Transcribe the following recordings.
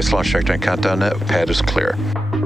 Base launch trajectory and countdown net. Pad is clear.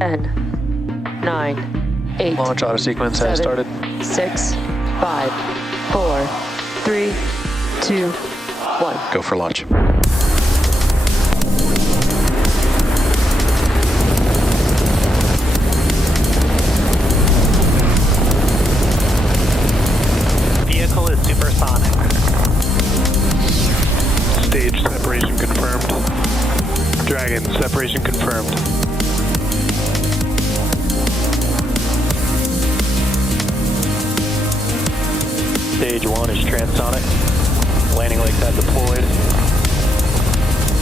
10, 9, 8. Launch auto sequence has started. 6, 5, 4, 3, 2, 1. Go for launch. Vehicle is supersonic. Stage separation confirmed. Dragon, separation confirmed. Stage 1 is transonic. Landing legs have deployed.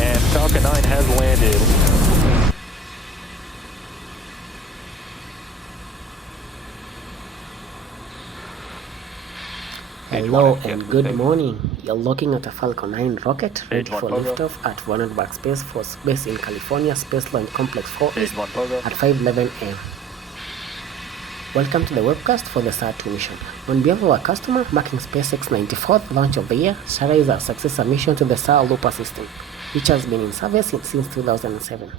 And Falcon 9 has landed. Hello and good morning. You're looking at a Falcon 9 rocket ready for liftoff at Vandenberg Space Force Base in California Space Launch Complex 4S at 5:11 a.m. Welcome to the webcast for the SAR-2 mission. On behalf of our customer, marking SpaceX 94th launch of the year, SAR is our successor mission to the SAR Looper system, which has been in service since 2007.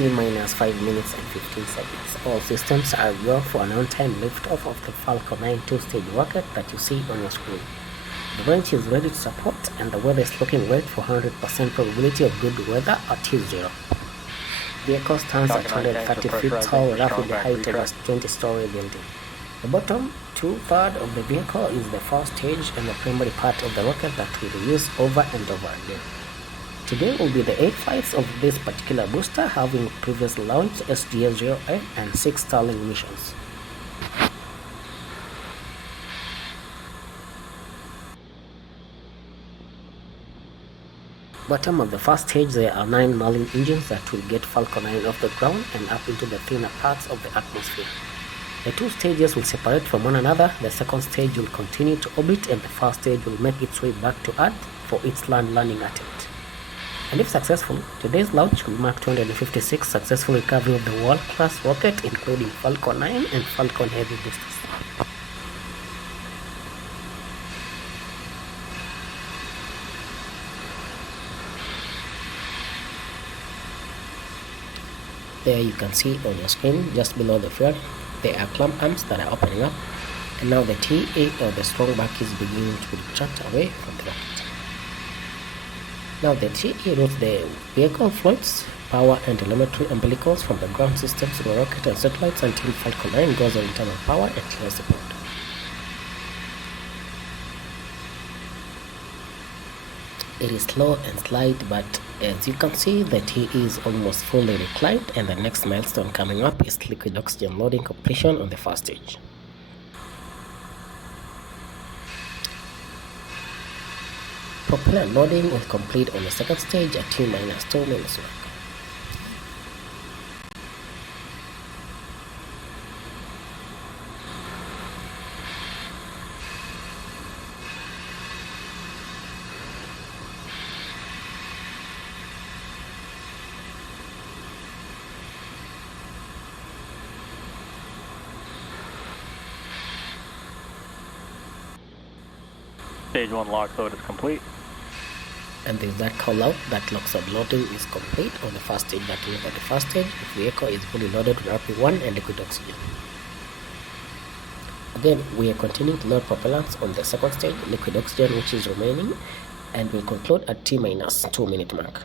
Minus 5 minutes and 15 seconds. All systems are go for an on-time liftoff of the Falcon 9 two-stage rocket that you see on your screen. The range is ready to support and the weather is looking great for 100% probability of good weather at T0. Vehicle stands at 130 feet tall, roughly the height of a 20-story building. The bottom two-thirds of the vehicle is the first stage and the primary part of the rocket that we will use over and over again. Today will be the 8th flights of this particular booster, having previously launched SDA 0A and 6 Starlink missions. Bottom of the first stage there are 9 Marlin engines that will get Falcon 9 off the ground and up into the thinner parts of the atmosphere. The two stages will separate from one another. The second stage will continue to orbit and the first stage will make its way back to Earth for its landing attempt. And if successful, today's launch will mark 256 successful recovery of the world-class rocket, including Falcon 9 and Falcon Heavy boosters. There you can see on your screen, just below the fuel, there are clamp arms that are opening up, and now the TA or the strong back is beginning to retract away from the rocket. Now the TA routes the vehicle flights, power and telemetry umbilicals from the ground systems to the rocket and satellites until Falcon 9 goes on internal power and clears the port. It is slow and slight, but as you can see, the TA is almost fully reclined and the next milestone coming up is liquid oxygen loading completion on the first stage. Propeller loading will complete on the second stage at T-minus 2 minutes. Stage 1 lock load is complete. And there's that call out that locks on loading is complete on the first stage. That means that the first stage, the vehicle is fully loaded with RP1 and liquid oxygen. Again, we are continuing to load propellants on the second stage, liquid oxygen, which is remaining, and we'll conclude at T-2 minute mark.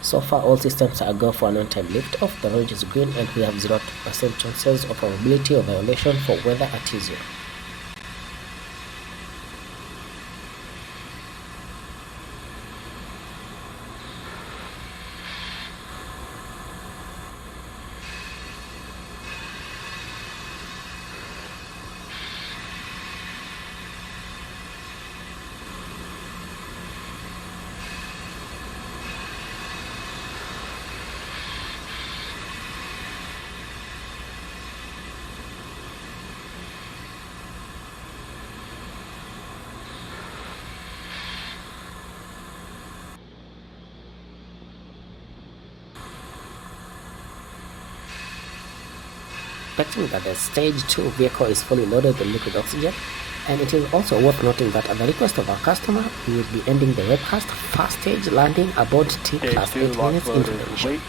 So far, all systems are go for an on-time liftoff. The range is green, and we have 0% chances of probability of violation for weather at T0. Expecting that the stage 2 vehicle is fully loaded with liquid oxygen, and it is also worth noting that at the request of our customer, we will be ending the webcast first stage landing aboard T plus 8 minutes into the mission.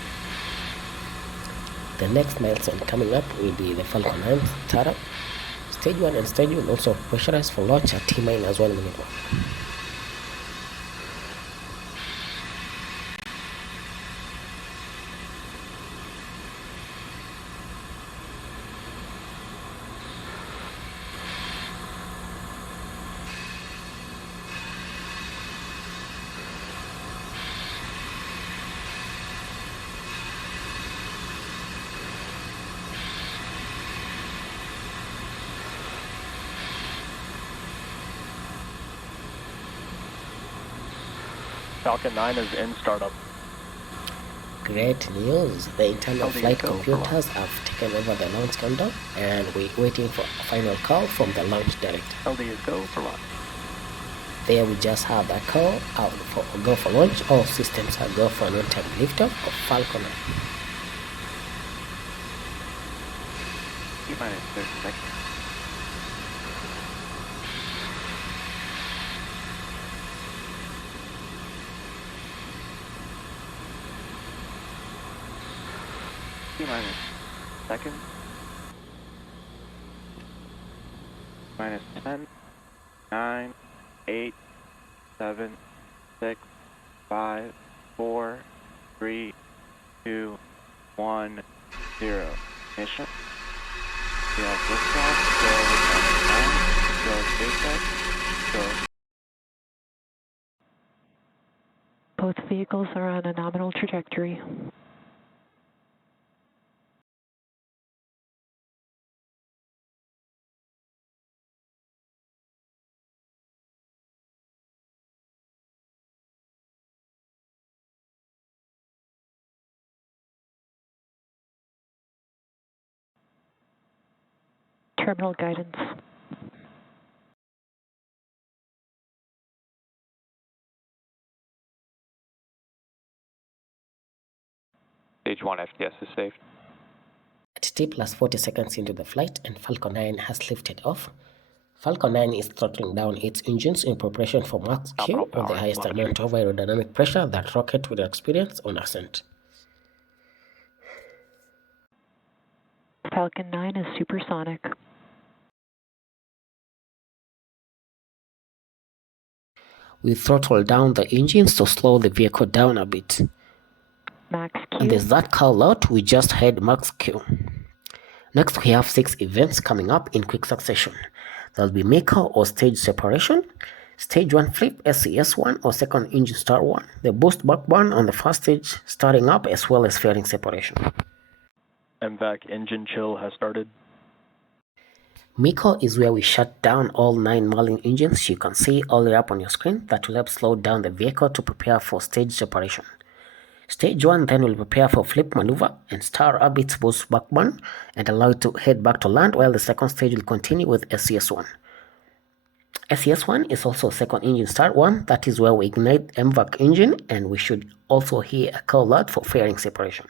The next milestone coming up will be the Falcon 9 startup. Stage 1 and stage 2 will also pressurize for launch at T-1 minute. Falcon 9 is in startup. Great news! The internal flight computers have taken over the launch countdown, and we're waiting for a final call from the launch director. LD is go for launch. There we just have that call out for go for launch. All systems are go for an on-time liftoff of Falcon 9. T-minus 30 seconds. T-minus seconds. Minus 10, 9, 8, 7, 6, 5, 4, 3, 2, 1, 0. Mission. We have liftoff. Go SpaceX. Go. Both vehicles are on a nominal trajectory. Terminal guidance. Stage 1 FTS is safe. At T plus 40 seconds into the flight, and Falcon 9 has lifted off. Falcon 9 is throttling down its engines in preparation for Max Q on the highest amount of aerodynamic pressure that rocket will experience on ascent. Falcon 9 is supersonic. We throttle down the engines to slow the vehicle down a bit. Max Q. And there's that call out, we just had Max Q. Next, we have 6 events coming up in quick succession. There'll be maker or stage separation, stage 1 flip, SES1 or second engine start 1, the boost back burn on the first stage starting up, as well as fairing separation. MVAC engine chill has started. MECO is where we shut down all 9 Merlin engines you can see all the way up on your screen. That will help slow down the vehicle to prepare for stage separation. Stage 1 then will prepare for flip maneuver and start up its boost back burn and allow it to head back to land, while the second stage will continue with SES1. SES1 is also second engine start 1. That is where we ignite MVAC engine, and we should also hear a call out for fairing separation.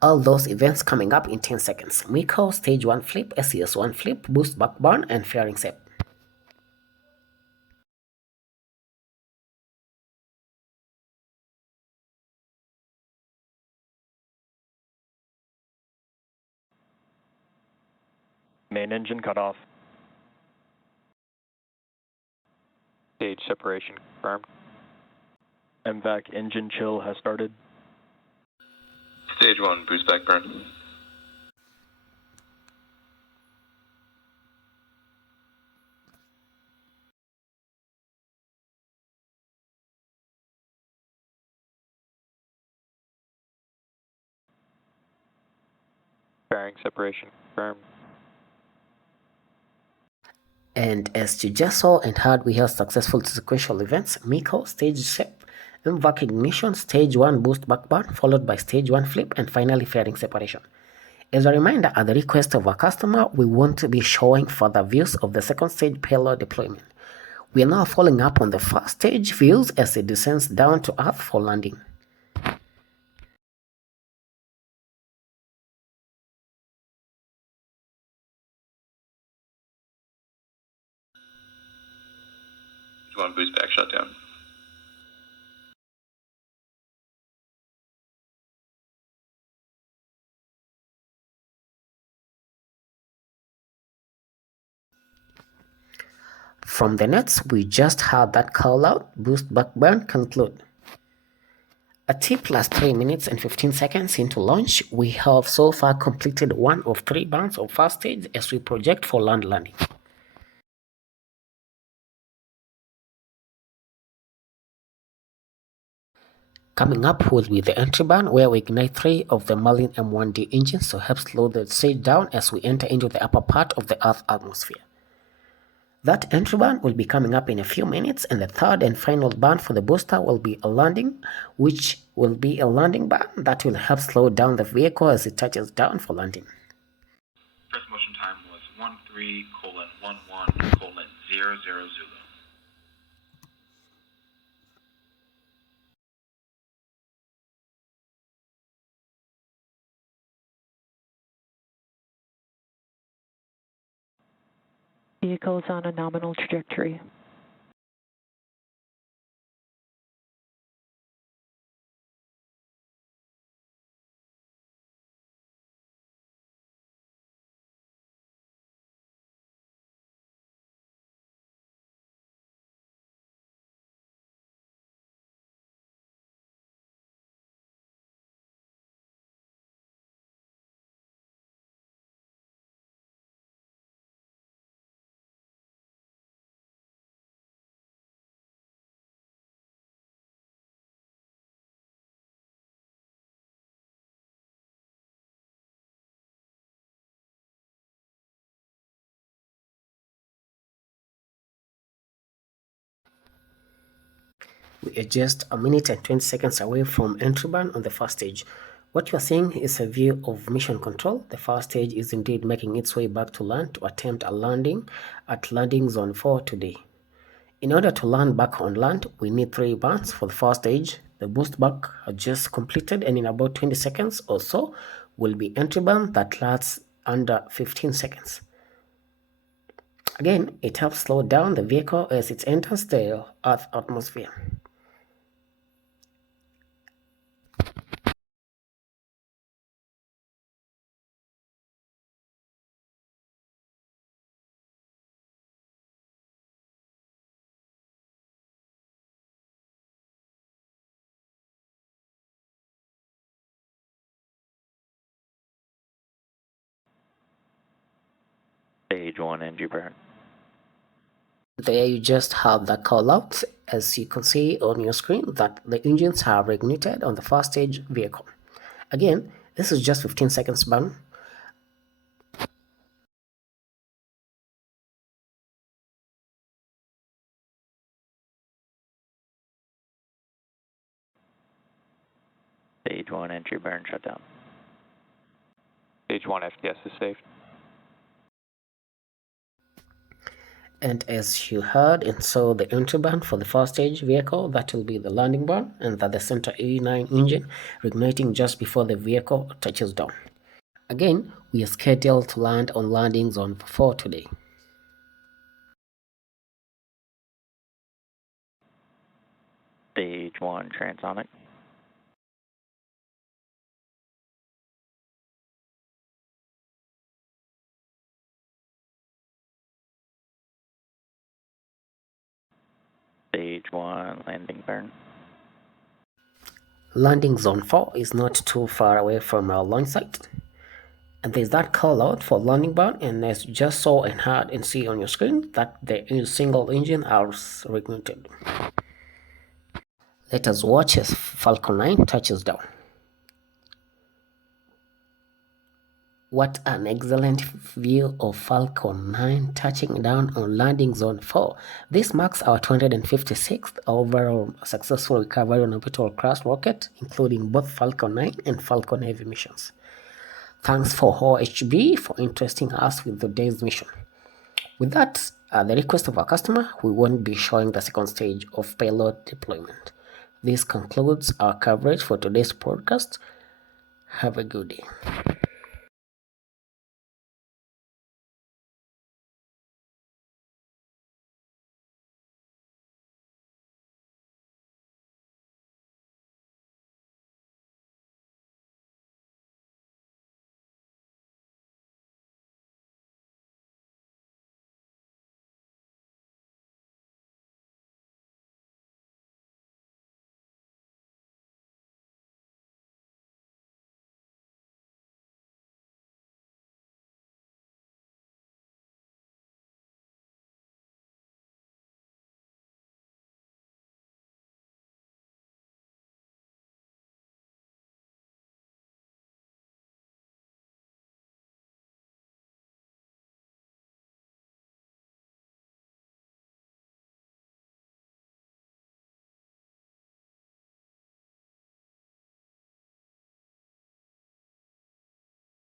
All those events coming up in 10 seconds. MECO, stage 1 flip, SES 1 flip, boost back burn, and fairing set. Main engine cut off. Stage separation confirmed. MVAC engine chill has started. Stage 1, boost back burn. Fairing separation confirmed. And as you just saw and heard, we have successful sequential events. MECO, stage shape, MVAC ignition, stage 1 boost back burn, followed by stage 1 flip, and finally fairing separation. As a reminder, at the request of our customer, we want to be showing further views of the second stage payload deployment. We are now following up on the first stage views as it descends down to Earth for landing. Stage 1, boost back shutdown. From the nets, we just had that call out, boost back burn conclude. At T plus 3 minutes and 15 seconds into launch, we have so far completed one of 3 burns of first stage as we project for landing. Coming up will be the entry burn, where we ignite 3 of the Merlin M1D engines to help slow the stage down as we enter into the upper part of the Earth atmosphere. That entry burn will be coming up in a few minutes, and the third and final burn for the booster will be a landing, which will be a landing burn that will help slow down the vehicle as it touches down for landing. First motion time was 13:11:00 Zulu. Vehicles on a nominal trajectory. We are just a minute and 20 seconds away from entry burn on the first stage. What you are seeing is a view of mission control. The first stage is indeed making its way back to land to attempt a landing at landing zone 4 today. In order to land back on land, we need 3 burns for the first stage. The boost back are just completed, and in about 20 seconds or so will be entry burn that lasts under 15 seconds. Again, it helps slow down the vehicle as it enters the Earth atmosphere. Stage 1 engine burn. There you just have the call out, as you can see on your screen, that the engines have reignited on the first stage vehicle. Again, this is just 15 seconds burn. Stage 1 entry burn shutdown. Stage 1 FTS is safe. And as you heard and saw the entry burn for the first stage vehicle, that will be the landing burn, and that the center A9 engine reigniting just before the vehicle touches down. Again, we are scheduled to land on landing zone 4 today. Stage 1 transonic. Stage 1 landing burn. Landing zone 4 is not too far away from our launch site. And there's that call out for landing burn, and as you just saw and heard and see on your screen, that the single engine is reignited. Let us watch as Falcon 9 touches down. What an excellent view of Falcon 9 touching down on landing zone 4. This marks our 256th overall successful recovery on orbital crash rocket, including both Falcon 9 and Falcon Heavy missions. Thanks for OHB for interesting us with today's mission. With that, at the request of our customer, we won't be showing the second stage of payload deployment. This concludes our coverage for today's podcast. Have a good day.